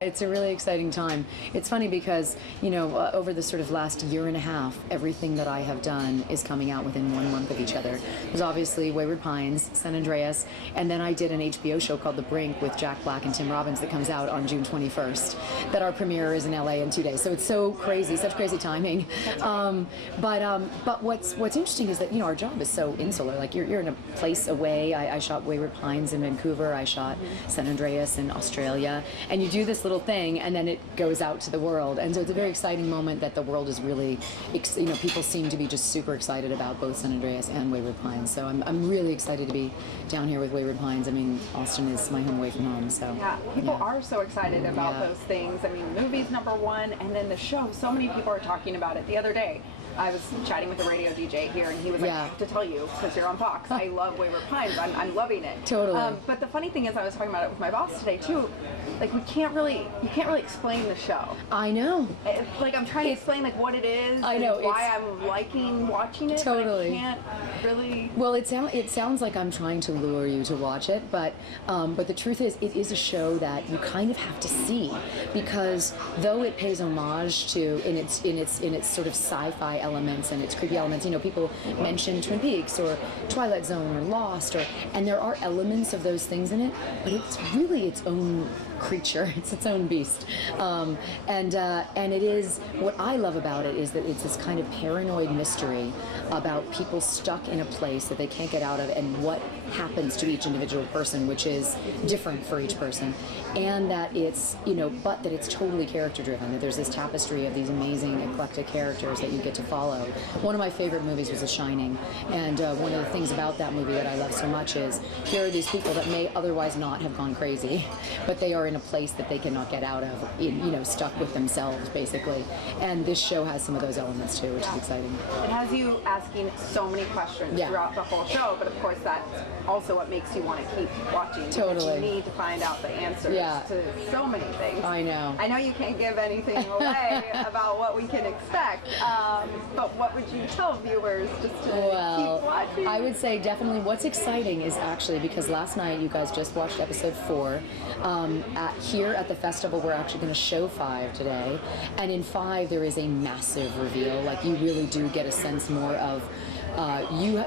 It's a really exciting time. It's funny because, over the sort of last year and a half, everything that I have done is coming out within 1 month of each other. There's obviously Wayward Pines, San Andreas, and then I did an HBO show called The Brink with Jack Black and Tim Robbins that comes out on June 21st, that our premiere is in LA in 2 days. So it's so crazy, such crazy timing. But what's interesting is that, our job is so insular. Like, you're in a place away. I shot Wayward Pines in Vancouver. I shot San Andreas in Australia. And you do this little thing, and then it goes out to the world. And so it's a very exciting moment that the world is really, people seem to be just super excited about both San Andreas and Wayward Pines. So I'm really excited to be down here with Wayward Pines. I mean, Austin is my home away from home. So yeah, people are so excited about those things. I mean, movies #1, and then the show. So many people are talking about it. The other day, I was chatting with a radio DJ here, and he was like, I have to tell you, because you're on Fox, I love Wayward Pines. I'm loving it. Totally. But the funny thing is, I was talking about it with my boss today, too. Like, you can't really explain the show. I know. Like, I'm trying to explain, like, what it is. I know. And why I'm liking watching it. Totally. But I can't really. Well, it sounds like I'm trying to lure you to watch it, but the truth is, it is a show that you kind of have to see, because though it pays homage to in its sort of sci-fi elements and its creepy elements, people mention Twin Peaks or Twilight Zone or Lost, and there are elements of those things in it, but it's really its own creature. It's its own beast, and it is, what I love about it is that it's this kind of paranoid mystery about people stuck in a place that they can't get out of, and what happens to each individual person, which is different for each person, and that it's but that it's totally character driven, that there's this tapestry of these amazing eclectic characters that you get to follow. One of my favorite movies was The Shining, and one of the things about that movie that I love so much is here are these people that may otherwise not have gone crazy, but they are in a place that they cannot get out of, stuck with themselves, basically. And this show has some of those elements too, which is exciting. It has you asking so many questions throughout the whole show, but of course that's also what makes you want to keep watching. Totally. You need to find out the answers to so many things. I know. I know you can't give anything away about what we can expect, but what would you tell viewers just to keep watching? I would say definitely what's exciting is actually, because last night you guys just watched episode 4, here at the festival we're actually going to show 5 today, and in 5 there is a massive reveal. Like, you really do get a sense more of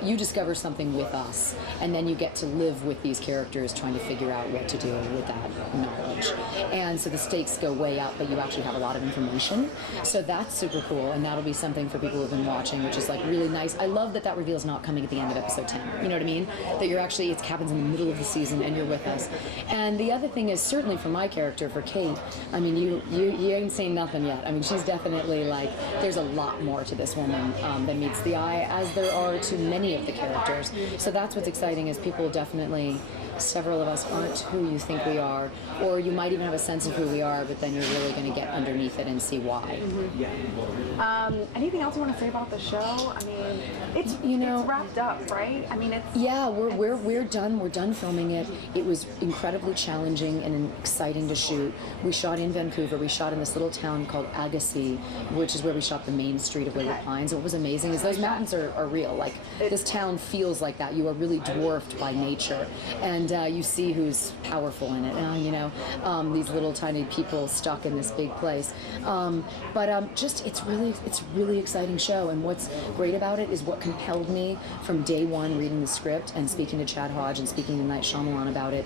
you discover something with us, and then you get to live with these characters trying to figure out what to do with that knowledge. And so the stakes go way up, but you actually have a lot of information. So that's super cool, and that'll be something for people who've been watching, which is like really nice. I love that reveal is not coming at the end of episode 10. You know what I mean? That you're actually, it happens in the middle of the season, and you're with us. And the other thing is, certainly for my character, for Kate, I mean, you ain't seen nothing yet. I mean, she's definitely like, there's a lot more to this woman than meets the eye, as there are to many of the characters. So that's what's exciting, is people definitely, several of us aren't who you think we are, or you might even have a sense of who we are, but then you're really going to get underneath it and see why. Anything else you want to say about the show? I mean, it's wrapped up, right? I mean, it's we're done. We're done filming it. It was incredibly challenging and exciting to shoot. We shot in Vancouver. We shot in this little town called Agassiz, which is where we shot the main street of Wayward Pines. What was amazing is those mountains are real. Like, this town feels like that. You are really dwarfed by nature, and you see who's powerful in it. These little tiny people stuck in this big place. Just it's really exciting show. And what's great about it is what compelled me from day one, reading the script and speaking to Chad Hodge and speaking to Night Shyamalan about it,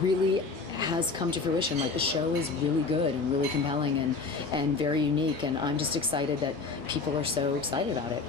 really has come to fruition. Like, the show is really good and really compelling and very unique, and I'm just excited that people are so excited about it.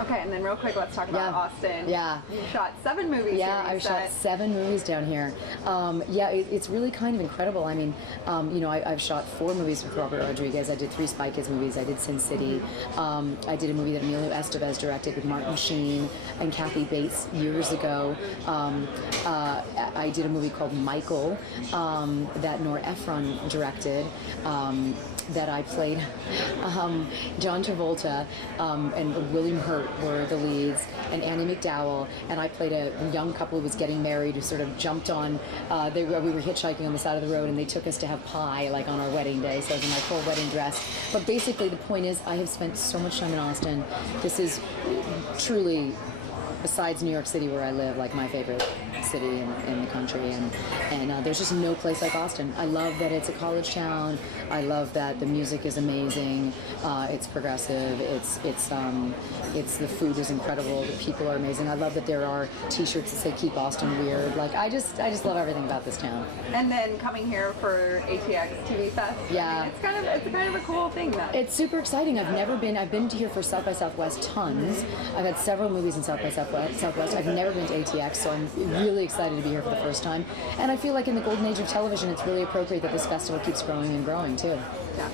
Okay, and then real quick, let's talk about Austin. Yeah. You shot 7 movies. Yeah, I've shot 7 movies down here. It's really kind of incredible. I mean, I've shot 4 movies with Robert Rodriguez. I did 3 Spy Kids movies. I did Sin City. I did a movie that Emilio Estevez directed with Martin Sheen and Kathy Bates years ago. I did a movie called Michael that Nora Ephron directed. That I played John Travolta and William Hurt were the leads, and Annie McDowell, and I played a young couple who was getting married, who sort of jumped on, we were hitchhiking on the side of the road, and they took us to have pie, like, on our wedding day, so I was in my full wedding dress. But basically the point is, I have spent so much time in Austin. This is truly besides New York City, where I live, like my favorite city in the country, and there's just no place like Austin. I love that it's a college town. I love that the music is amazing. It's progressive. It's the food is incredible. The people are amazing. I love that there are T-shirts that say "Keep Austin Weird." Like I just love everything about this town. And then coming here for ATX TV Fest. Yeah, I mean, it's kind of a cool thing. It's super exciting. I've been here for South by Southwest tons. I've had several movies in South by Southwest. I've never been to ATX, so I'm really excited to be here for the first time. And I feel like in the golden age of television, it's really appropriate that this festival keeps growing and growing too. Yeah.